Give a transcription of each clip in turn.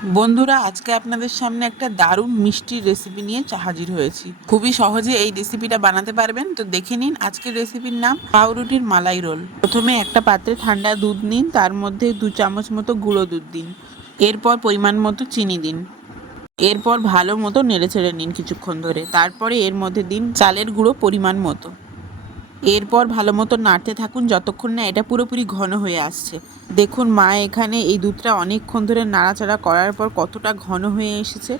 বন্ধুরা, আজকে আপনাদের সামনে একটা দারুণ মিষ্টির রেসিপি নিয়ে হাজির হয়েছি। খুবই সহজে এই রেসিপিটা বানাতে পারবেন। তো দেখে নিন আজকের রেসিপির নাম পাউরুটির মালাই রোল। প্রথমে একটা পাত্রে ঠান্ডা দুধ নিন, তার মধ্যে 2 চামচ মতো গুঁড়ো দুধ দিন। এরপর পরিমাণ মতো চিনি দিন। এরপর ভালো মতো নেড়েচেড়ে নিন কিছুক্ষণ ধরে। তারপরে এর মধ্যে দিন চালের গুঁড়ো পরিমাণ মতো। এরপর ভালো মতো নাড়তে থাকুন যতক্ষণ না এটা পুরোপুরি ঘন হয়ে আসছে। দেখুন মা এখানে এই দুধটা অনেকক্ষণ ধরে নাড়াচাড়া করার পর কতটা ঘন হয়ে এসেছে।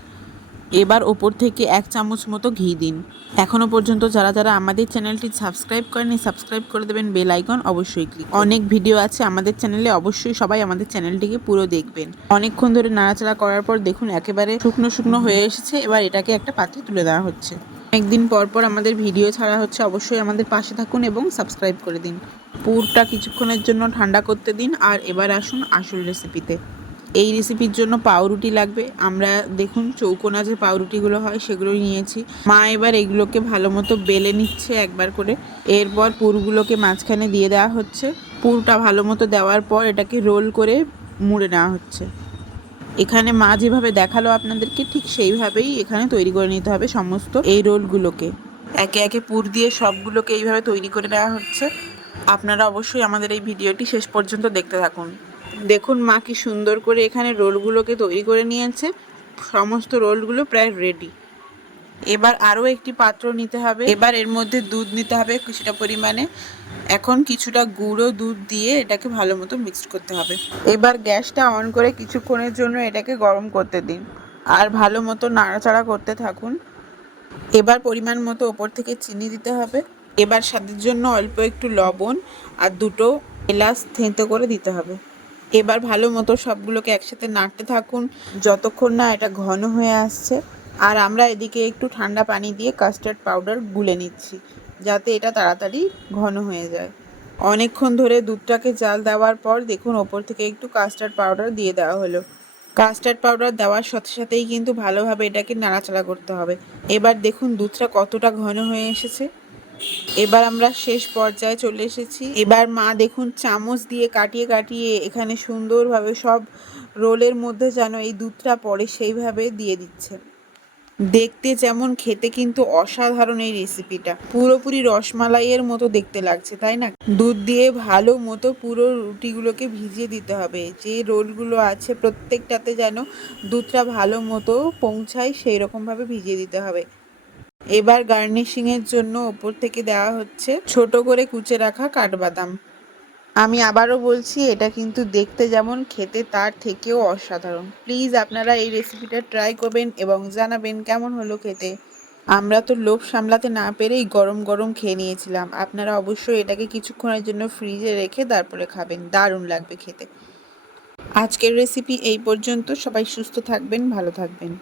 এবার ওপর থেকে 1 চামচ মতো ঘি দিন। এখনও পর্যন্ত যারা যারা আমাদের চ্যানেলটি সাবস্ক্রাইব করেনি, সাবস্ক্রাইব করে দেবেন, বেল আইকন অবশ্যই ক্লিক। অনেক ভিডিও আছে আমাদের চ্যানেলে, অবশ্যই সবাই আমাদের চ্যানেলটিকে পুরো দেখবেন। অনেকক্ষণ ধরে নাড়াচাড়া করার পর দেখুন একেবারে শুকনো শুকনো হয়ে এসেছে। এবার এটাকে একটা পাত্রে তুলে দেওয়া হচ্ছে। একদিন পর পর আমাদের ভিডিও ছাড়া হচ্ছে, অবশ্যই আমাদের পাশে থাকুন এবং সাবস্ক্রাইব করে দিন। পুরটা কিছুক্ষণের জন্য ঠান্ডা করতে দিন। আর এবার আসুন আসল রেসিপিতে। এই রেসিপির জন্য পাউরুটি লাগবে। আমরা দেখুন চৌকোনা যে পাউরুটিগুলো হয় সেগুলো নিয়েছি। মা এবার এগুলোকে ভালো মতো বেলে নিচ্ছে একবার করে। এরপর পুরগুলোকে মাঝখানে দিয়ে দেওয়া হচ্ছে। পুরটা ভালো মতো দেওয়ার পর এটাকে রোল করে মুড়ে নেওয়া হচ্ছে। এখানে মা যেভাবে দেখালো আপনাদেরকে, ঠিক সেইভাবেই এখানে তৈরি করে নিতে হবে সমস্ত এই রোলগুলোকে। একে একে পুর দিয়ে সবগুলোকে এইভাবে তৈরি করে দেওয়া হচ্ছে। আপনারা অবশ্যই আমাদের এই ভিডিওটি শেষ পর্যন্ত দেখতে থাকুন। দেখুন মা কি সুন্দর করে এখানে রোলগুলোকে তৈরি করে নিয়েছে। সমস্ত রোলগুলো প্রায় রেডি। এবার আরও একটি পাত্র নিতে হবে। এবার এর মধ্যে দুধ নিতে হবে কিছুটা পরিমাণে। এখন কিছুটা গুঁড়ো দুধ দিয়ে এটাকে ভালো মতো মিক্সড করতে হবে। এবার গ্যাসটা অন করে কিছুক্ষণের জন্য এটাকে গরম করতে দিন। আর ভালো মতো নাড়াচাড়া করতে থাকুন। এবার পরিমাণ মতো ওপর থেকে চিনি দিতে হবে। এবার স্বাদের জন্য অল্প একটু লবণ আর 2টো এলাচ থেঁতো করে দিতে হবে। এবার ভালো মতো সবগুলোকে একসাথে নাড়তে থাকুন যতক্ষণ না এটা ঘন হয়ে আসছে। আর আমরা এদিকে একটু ঠান্ডা পানি দিয়ে কাস্টার্ড পাউডার গুলে নিচ্ছি, যাতে এটা তাড়াতাড়ি ঘন হয়ে যায়। অনেকক্ষণ ধরে দুধটাকে জাল দেওয়ার পর দেখুন ওপর থেকে একটু কাস্টার্ড পাউডার দিয়ে দেওয়া হলো। কাস্টার্ড পাউডার দেওয়ার সাথে সাথেই কিন্তু ভালোভাবে এটাকে নাড়াচাড়া করতে হবে। এবার দেখুন দুধটা কতটা ঘন হয়ে এসেছে। এবার আমরা শেষ পর্যায়ে চলে এসেছি। এবার মা দেখুন চামচ দিয়ে কাটিয়ে কাটিয়ে এখানে সুন্দরভাবে সব রোলের মধ্যে যেন এই দুধটা পড়ে সেইভাবে দিয়ে দিচ্ছে। দেখতে যেমন, খেতে কিন্তু অসাধারণ এই রেসিপিটা। পুরোপুরি রসমালাইয়ের মতো দেখতে লাগছে, তাই না? দুধ দিয়ে ভালো মতো পুরো রুটিগুলোকে ভিজিয়ে দিতে হবে। যে রোলগুলো আছে প্রত্যেকটাতে যেন দুধটা ভালো মতো পৌঁছায় সেই রকমভাবে ভিজিয়ে দিতে হবে। এবার গার্নিশিংয়ের জন্য ওপর থেকে দেওয়া হচ্ছে ছোট করে কুচে রাখা কাঠবাদাম। আমি আবারও বলছি, এটা কিন্তু দেখতে যেমন, খেতে তার থেকেও অসাধারণ। প্লিজ আপনারা এই রেসিপিটা ট্রাই করবেন এবং জানাবেন কেমন হলো খেতে। আমরা তো লোভ সামলাতে না পেরেই গরম গরম খেয়ে নিয়েছিলাম। আপনারা অবশ্যই এটাকে কিছুক্ষণের জন্য ফ্রিজে রেখে তারপরে খাবেন, দারুণ লাগবে খেতে। আজকের রেসিপি এই পর্যন্ত। সবাই সুস্থ থাকবেন, ভালো থাকবেন।